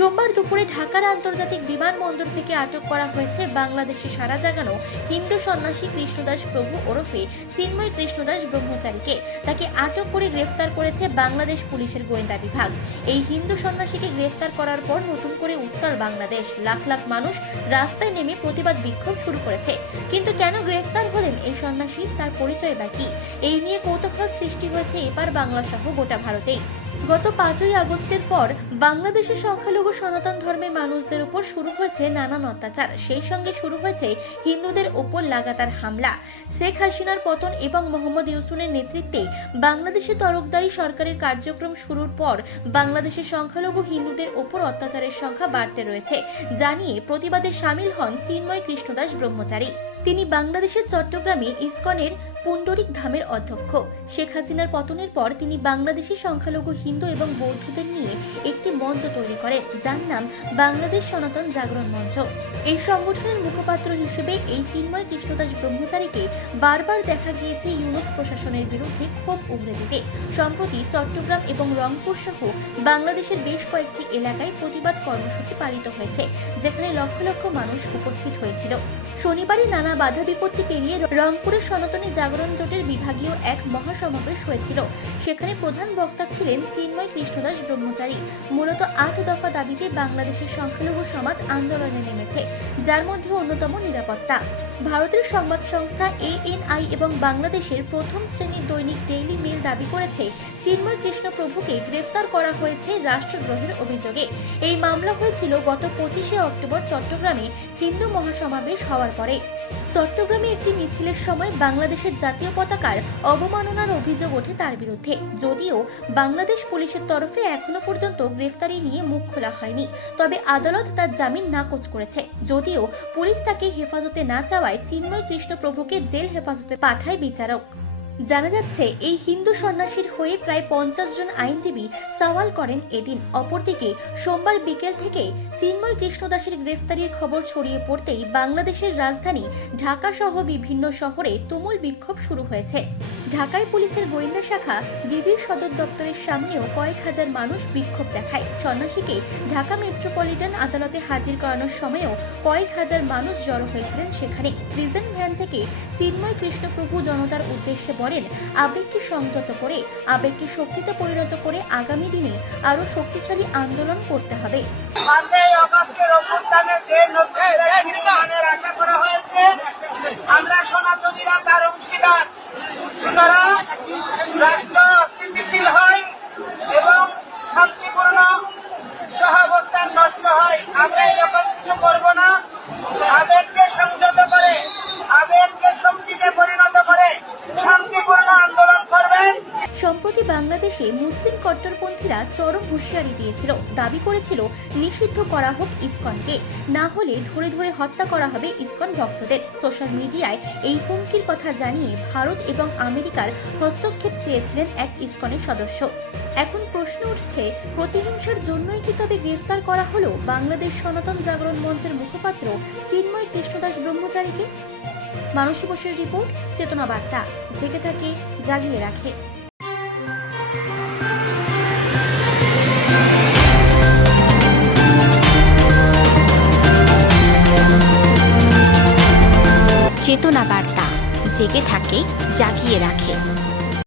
সোমবার দুপুরে ঢাকার আন্তর্জাতিক বিমানবন্দর থেকে আটক করা হয়েছে বাংলাদেশে সারা জাগানো হিন্দু সন্ন্যাসী কৃষ্ণদাস প্রভু ওরফে চিন্ময় কৃষ্ণদাস ব্রহ্মচারীকে। তাকে আটক করে গ্রেফতার করেছে বাংলাদেশ পুলিশের গোয়েন্দা বিভাগ। এই হিন্দু সন্ন্যাসীকে গ্রেফতার করার পর নতুন করে উত্তাল বাংলাদেশ। লাখ লাখ মানুষ রাস্তায় নেমে প্রতিবাদ বিক্ষোভ শুরু করেছে। কিন্তু কেন গ্রেফতার হলেন এই সন্ন্যাসী, তার পরিচয় বা কি, এই নিয়ে কৌতূহল সৃষ্টি হয়েছে এবার বাংলা সহ গোটা ভারতে। গত 5ই আগস্টের পর বাংলাদেশের সংখ্যালঘু সনাতন ধর্মের মানুষদের উপর শুরু হয়েছে নানান অত্যাচার। সেই সঙ্গে শুরু হয়েছে হিন্দুদের উপর লাগাতার হামলা। শেখ হাসিনার পতন এবং মোহাম্মদ ইউসুফের নেতৃত্বে বাংলাদেশে তরফদারি সরকারের কার্যক্রম শুরুর পর বাংলাদেশের সংখ্যালঘু হিন্দুদের উপর অত্যাচারের সংখ্যা বাড়তে রয়েছে, যা নিয়ে প্রতিবাদে সামিল হন চিন্ময় কৃষ্ণদাস ব্রহ্মচারী। তিনি বাংলাদেশের চট্টগ্রামে ইসকনের পুণ্ডরিক ধামের অধ্যক্ষ। শেখ হাসিনার পতনের পর তিনি বাংলাদেশের সংখ্যালঘু হিন্দু এবং বৌদ্ধদের নিয়ে একটি মঞ্চ তৈরি করেন, যার নাম বাংলাদেশ সনাতন জাগরণ মঞ্চ। এই সংগঠনের মুখপাত্র হিসেবে এই চিন্ময় কৃষ্ণদাস ব্রহ্মচারীকে বারবার দেখা গিয়েছে ইউনুস প্রশাসনের বিরুদ্ধে ক্ষোভ উগরে দিতে। সম্প্রতি চট্টগ্রাম এবং রংপুর সহ বাংলাদেশের বেশ কয়েকটি এলাকায় প্রতিবাদ কর্মসূচি পালিত হয়েছে, যেখানে লক্ষ লক্ষ মানুষ উপস্থিত হয়েছিল। শনিবারই নানা বাধা বিপত্তি পেরিয়ে রংপুরের সনাতনী জাগরণ জোটের বিভাগীয় এক মহাসমাবেশ হয়েছিল। সেখানে প্রধান বক্তা ছিলেন চিন্ময় কৃষ্ণদাস ব্রহ্মচারী। মূলত 8 দফা দাবিতে বাংলাদেশের সংখ্যালঘু সমাজ আন্দোলনে নেমেছে, যার মধ্যে অন্যতম নিরাপত্তা। ভারতের সংবাদ সংস্থা ANI এবং বাংলাদেশের প্রথম শ্রেণীর দৈনিক ডেইলি মেল দাবি করেছে চিন্ময় কৃষ্ণ প্রভুকে গ্রেফতার করা হয়েছে রাষ্ট্রদ্রোহের অভিযোগে। এই মামলা হয়েছিল গত 25শে অক্টোবর চট্টগ্রামে হিন্দু মহাসমাবেশ হওয়ার পরে। চট্টগ্রামে একটি মিছিলের সময় বাংলাদেশের জাতীয় পতাকার অবমাননার অভিযোগ ওঠে তার বিরুদ্ধে। যদিও বাংলাদেশ পুলিশের তরফে এখনো পর্যন্ত গ্রেফতারি নিয়ে মুখ খোলা হয়নি, তবে আদালত তার জামিন নাকচ করেছে। যদিও পুলিশ তাকে হেফাজতে না চাওয়ায় চিন্ময় কৃষ্ণ প্রভুকে জেল হেফাজতে পাঠায় বিচারক। জানা যাচ্ছে এই হিন্দু সন্ন্যাসীর হয়ে প্রায় 50 জন আইনজীবী সওয়াল করেন এদিন। অপরদিকে সোমবার বিকেল থেকে চিন্ময় কৃষ্ণদাসের গ্রেফতারির খবর ছড়িয়ে পড়তেই বাংলাদেশের রাজধানী ঢাকা সহ বিভিন্ন শহরে তুমুল বিক্ষোভ শুরু হয়েছে। ঢাকায় পুলিশের গোয়েন্দা শাখা ডিবির সদর দপ্তরের সামনেও কয়েক হাজার মানুষ বিক্ষোভ দেখায়। সন্ন্যাসীকে ঢাকা মেট্রোপলিটন আদালতে হাজির করানোর সময়ও কয়েক হাজার মানুষ জড়ো হয়েছিলেন সেখানে। প্রিজন ভ্যান থেকে চিন্ময় কৃষ্ণ প্রভু জনতার উদ্দেশ্যে বলেন, আবেগকে সংযত করে আবেগকে শক্তিতে পরিণত করে আগামী দিনে আরো শক্তিশালী আন্দোলন করতে হবে। আমরা সনাতনীরা তার অংশীদার। রাষ্ট্র স্থিতিশীল হয় এবং শান্তিপূর্ণ সহাবস্থান নষ্ট হয়। আমরা এরকম কিছু করব না। আবেগকে সংযত করে আবেগকে শক্তিতে পরিণত করে শান্তিপূর্ণ আন্দোলন করবেন। সম্প্রতি বাংলাদেশে মুসলিম কট্টরপন্থীরা চরম হুঁশিয়ারি দিয়েছিল, দাবি করেছিল নিষিদ্ধ করা হোক ইসকনকে, না হলে ধরে ধরে হত্যা করা হবে ইসকন ভক্তদের। সোশ্যাল মিডিয়ায় এই হুমকির কথা জানিয়ে ভারত এবং আমেরিকার হস্তক্ষেপ চেয়েছিলেন এক ইসকনের সদস্য। এখন প্রশ্ন উঠছে, প্রতিহিংসার জন্যই কি তবে গ্রেফতার করা হলো বাংলাদেশ সনাতন জাগরণ মঞ্চের মুখপাত্র চিন্ময় কৃষ্ণদাস ব্রহ্মচারীকে? মানসী বসুর রিপোর্ট, চেতনা বার্তা, জেগে থাকে, জাগিয়ে রাখে। চেতনা বার্তা, জেগে থাকে, জাগিয়ে রাখে।